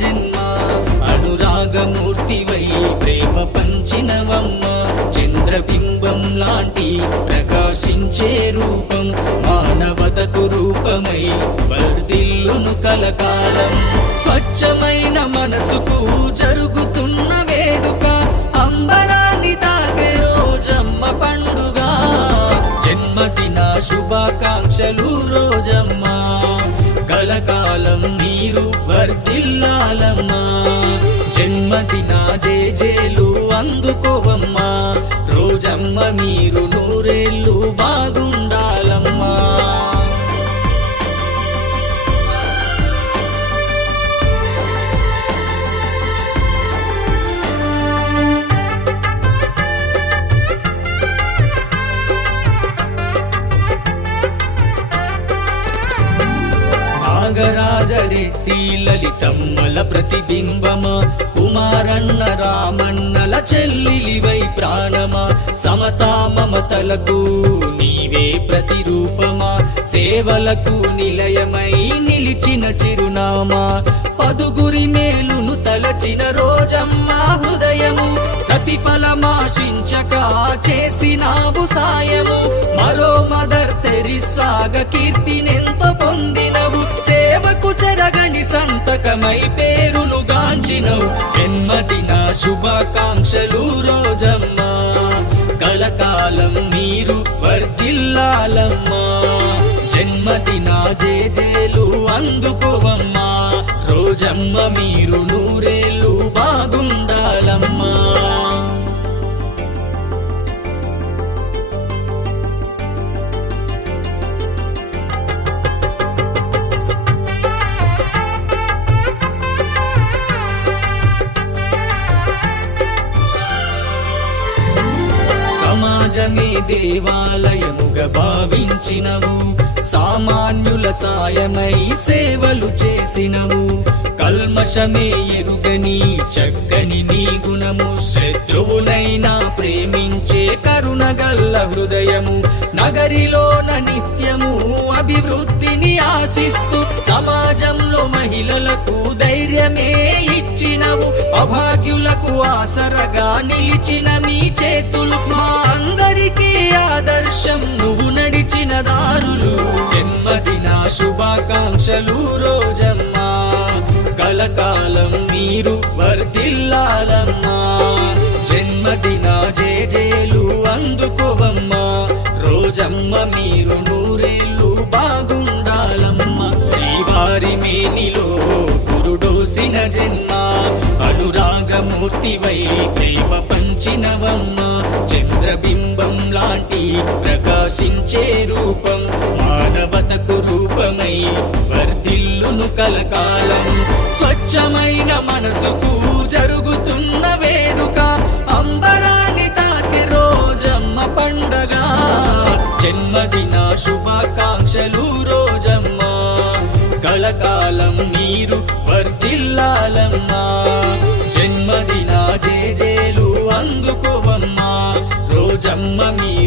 జన్మ అనురాగమూర్తివై ప్రేమ పంచినవమ్మ చంద్రబింబం లాంటి ప్రకాశించే రూపం మానవతకు రూపమై వర్ధిల్లును కలకాలం స్వచ్ఛమైన మనసుకు జరుగుతున్న వేడుక అంబరాన్ని తాకే రోజమ్మ పండుగ జన్మదిన శుభాకాంక్షలు రోజమ్మ కలకాలం మీరు వర్ధిల్లాలమ్మా జన్మదిన జేజేలు అందుకోవమ్మా రోజమ్మ మీరు నూరేళ్ళు బాగుండాలమ్మా నాగరాజరెడ్డి లలితమ్మల ప్రతిబింబమా కుమారన్న రామన్నల చెల్లిలివై ప్రాణమా సమతా మమతలకు నీవే ప్రతిరూపమా సేవలకు నిలయమై నిలిచిన చిరునామా పదుగురి మేలును తలచిన రోజమ్మా హృదయము ప్రతిఫలమాశించక చేసినావు సాయము మరో మదర్ తెరిస్సాగ కీర్తినెంత పొందినవు సేవకు చెరగని సంతకమై పేరును గాంచినవు జన్మదిన శుభాకాంక్షలు రోజమ్మా కలకాలం మీరు వర్ధిల్లాలమ్మా జన్మదిన జేజేలు అందుకోవమ్మా రోజమ్మ మీరు నూరేళ్ళు బాగుండాలమ్మా సమాజమే దేవాలయముగా భావించినవు సామాన్యుల సాయమై సేవలు చేసినవు కల్మషమే ఎరుగని చక్కని నీ గుణము శత్రువులైనా ప్రేమించే కరుణగల్ల హృదయము నగరిలోన నిత్యము అభివృద్ధిని ఆశిస్తూ సమాజంలో మహిళలకు ధైర్యమే ఇచ్చినవు అభాగ్యులకు ఆసరగా నిలిచిన మీ చేతులు మా అందరికీ ఆదర్శం నువ్వు నడిచిన దారులు జన్మదిన శుభాకాంక్షలు రోజమ్మా కలకాలం మీరు వర్ధిల్లాలమ్మా జన్మదిన జేజేలు అందుకోవమ్మా రోజమ్మ మీరు నూరేళ్ళు బాగుండాలమ్మా శ్రీవారి మేనిలో గురుడోసిన జన్మ అనురాగమూర్తివై ప్రేమ పంచినవమ్మ చంద్రబింబం లాంటి ప్రకాశించే రూపం మానవతకు రూపమై వర్ధిల్లును కలకాలం స్వచ్ఛమైన మనసుకు జరుగుతున్న వేడుక అంబరాన్ని తాకి రోజమ్మ పండగ జన్మదిన శుభాకాంక్షలు రోజమ్మ కలకాలం మీరు వర్ధిల్లాలమ్మా జన్మదిన జేజేలు అందుకోవమ్మా రోజమ్మ మీరు